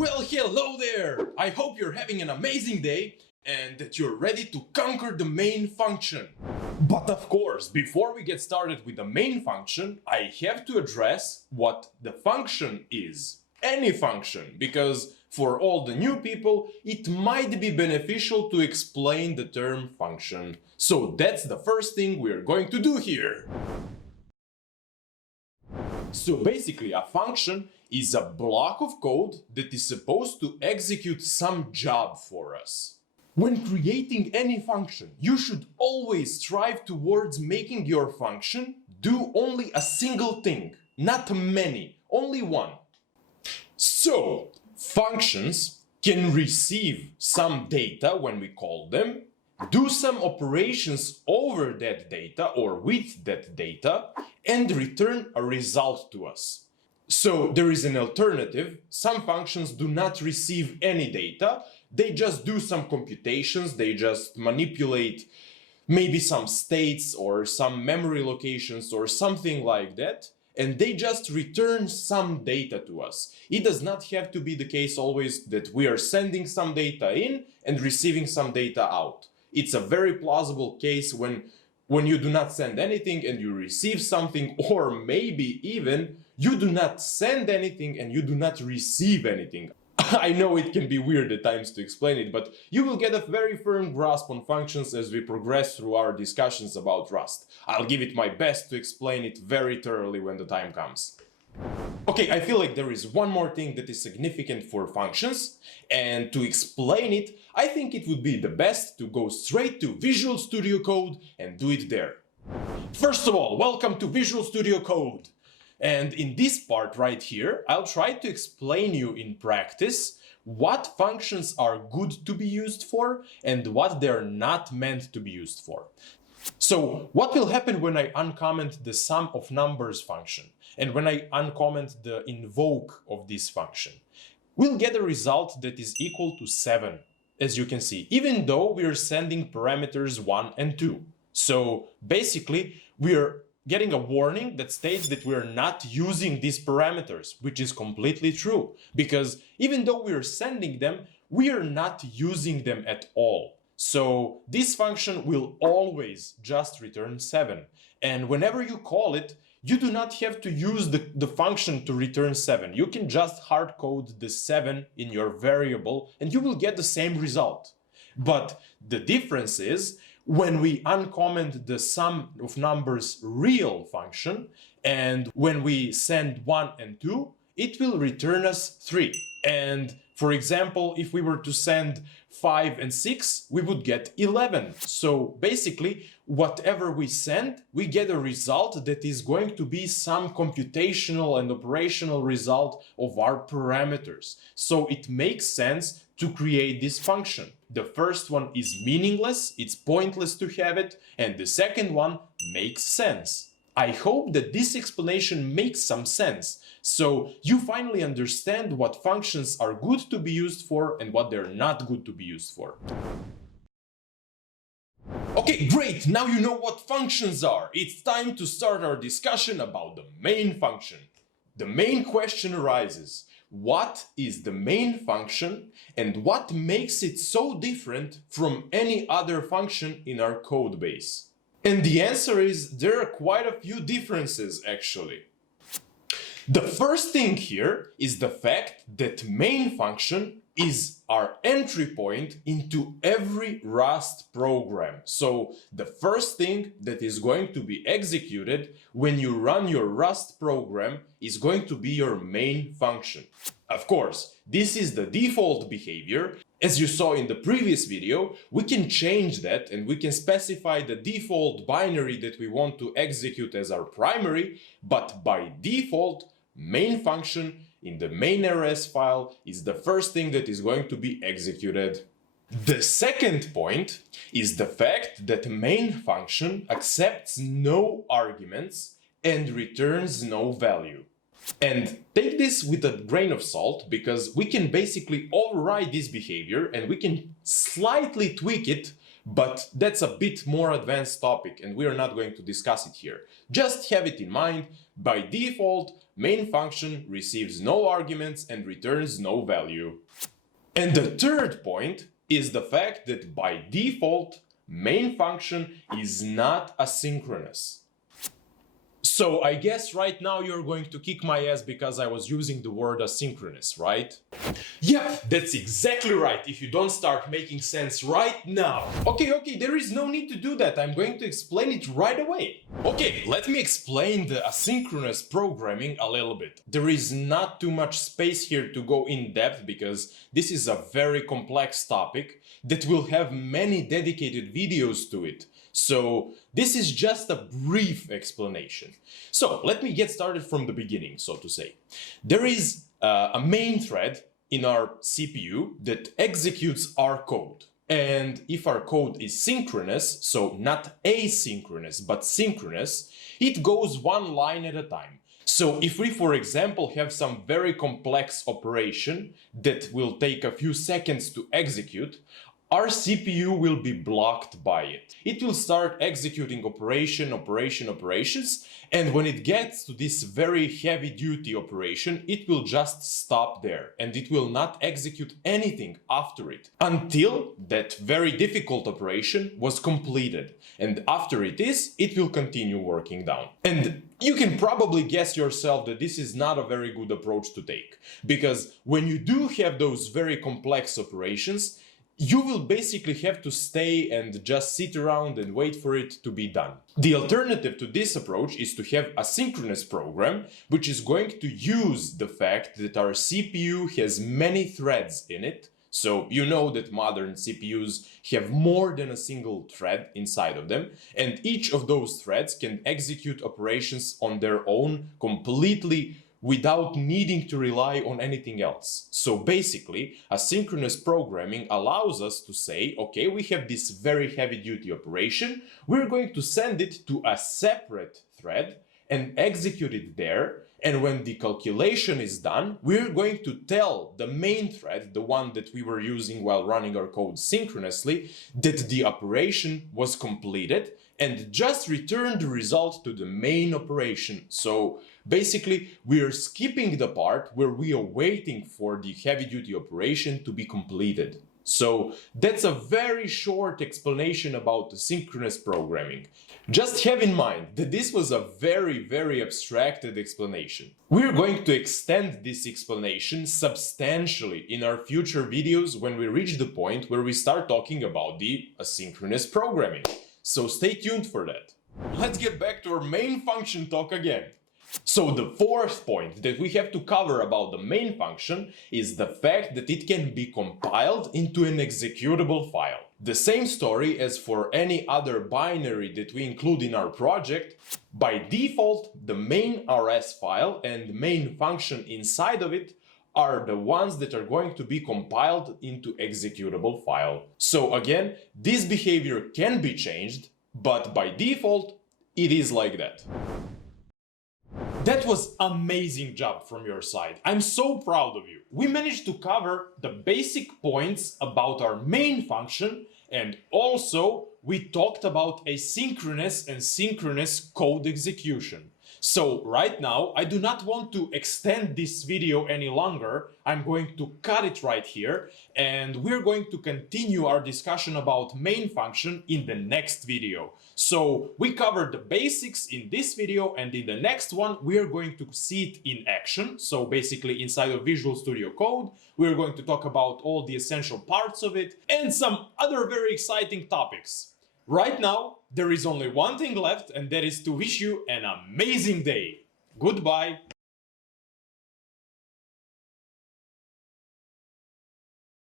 Well, hello there! I hope you're having an amazing day and that you're ready to conquer the main function. But of course, before we get started with the main function, I have to address what the function is. Any function, because for all the new people, it might be beneficial to explain the term function. So that's the first thing we're going to do here. So basically, a function is a block of code that is supposed to execute some job for us. When creating any function, you should always strive towards making your function do only a single thing, not many, only one. So, functions can receive some data when we call them, do some operations over that data or with that data, and return a result to us. So there is an alternative. Some functions do not receive any data. They just do some computations. They just manipulate maybe some states or some memory locations or something like that. And they just return some data to us. It does not have to be the case always that we are sending some data in and receiving some data out. It's a very plausible case when you do not send anything and you receive something, or maybe even you do not send anything and you do not receive anything. I know it can be weird at times to explain it, but you will get a very firm grasp on functions as we progress through our discussions about Rust. I'll give it my best to explain it very thoroughly when the time comes. Okay, I feel like there is one more thing that is significant for functions, and to explain it, I think it would be the best to go straight to Visual Studio Code and do it there. First of all, welcome to Visual Studio Code. And in this part right here, I'll try to explain you in practice what functions are good to be used for and what they're not meant to be used for. So what will happen when I uncomment the sum of numbers function and when I uncomment the invoke of this function? We'll get a result that is equal to 7, as you can see, even though we are sending parameters 1 and 2. So basically, we are getting a warning that states that we're not using these parameters, which is completely true, because even though we're sending them, we are not using them at all. So this function will always just return 7. And whenever you call it, you do not have to use the function to return 7. You can just hard code the 7 in your variable and you will get the same result. But the difference is, when we uncomment the sum of numbers real function, and when we send 1 and 2, it will return us 3. And for example, if we were to send 5 and 6, we would get 11. So basically, whatever we send, we get a result that is going to be some computational and operational result of our parameters. So it makes sense to create this function. The first one is meaningless, it's pointless to have it, and the second one makes sense. I hope that this explanation makes some sense, so you finally understand what functions are good to be used for and what they're not good to be used for. Okay, great! Now you know what functions are. It's time to start our discussion about the main function. The main question arises: what is the main function and what makes it so different from any other function in our code base? And the answer is there are quite a few differences actually. The first thing here is the fact that main function is our entry point into every Rust program. So the first thing that is going to be executed when you run your Rust program is going to be your main function. Of course, this is the default behavior. As you saw in the previous video, we can change that and we can specify the default binary that we want to execute as our primary, but by default, main function in the main.rs file is the first thing that is going to be executed. The second point is the fact that main function accepts no arguments and returns no value. And take this with a grain of salt, because we can basically override this behavior and we can slightly tweak it But that's a bit more advanced topic and we are not going to discuss it here. Just have it in mind, by default, main function receives no arguments and returns no value. And the third point is the fact that by default, main function is not asynchronous. So I guess right now you're going to kick my ass because I was using the word asynchronous, right? Yep, that's exactly right, if you don't start making sense right now. Okay, there is no need to do that, I'm going to explain it right away. Okay, let me explain the asynchronous programming a little bit. There is not too much space here to go in depth because this is a very complex topic that will have many dedicated videos to it. So this is just a brief explanation. So let me get started from the beginning, so to say. There is a main thread in our CPU that executes our code. And if our code is synchronous, so not asynchronous, but synchronous, it goes one line at a time. So if we, for example, have some very complex operation that will take a few seconds to execute, our CPU will be blocked by it. It will start executing operations, and when it gets to this very heavy-duty operation, it will just stop there, and it will not execute anything after it, until that very difficult operation was completed. And after it is, it will continue working down. And you can probably guess yourself that this is not a very good approach to take, because when you do have those very complex operations, you will basically have to stay and just sit around and wait for it to be done. The alternative to this approach is to have a synchronous program, which is going to use the fact that our CPU has many threads in it. So you know that modern CPUs have more than a single thread inside of them, and each of those threads can execute operations on their own completely without needing to rely on anything else. So basically, asynchronous programming allows us to say, okay, we have this very heavy-duty operation, we're going to send it to a separate thread and execute it there, and when the calculation is done, we're going to tell the main thread, the one that we were using while running our code synchronously, that the operation was completed, and just return the result to the main operation. So basically, we are skipping the part where we are waiting for the heavy-duty operation to be completed. So that's a very short explanation about the synchronous programming. Just have in mind that this was a very abstracted explanation. We're going to extend this explanation substantially in our future videos when we reach the point where we start talking about the asynchronous programming. So stay tuned for that. Let's get back to our main function talk again. So the fourth point that we have to cover about the main function is the fact that it can be compiled into an executable file. The same story as for any other binary that we include in our project. By default, the main rs file and main function inside of it are the ones that are going to be compiled into executable file. So again, this behavior can be changed, but by default, it is like that. That was amazing job from your side. I'm so proud of you. We managed to cover the basic points about our main function, and also we talked about asynchronous and synchronous code execution. So right now, I do not want to extend this video any longer. I'm going to cut it right here, and we're going to continue our discussion about main function in the next video. So we covered the basics in this video, and in the next one, we're going to see it in action. So basically inside of Visual Studio Code, we're going to talk about all the essential parts of it and some other very exciting topics. Right now, there is only one thing left, and that is to wish you an amazing day. Goodbye.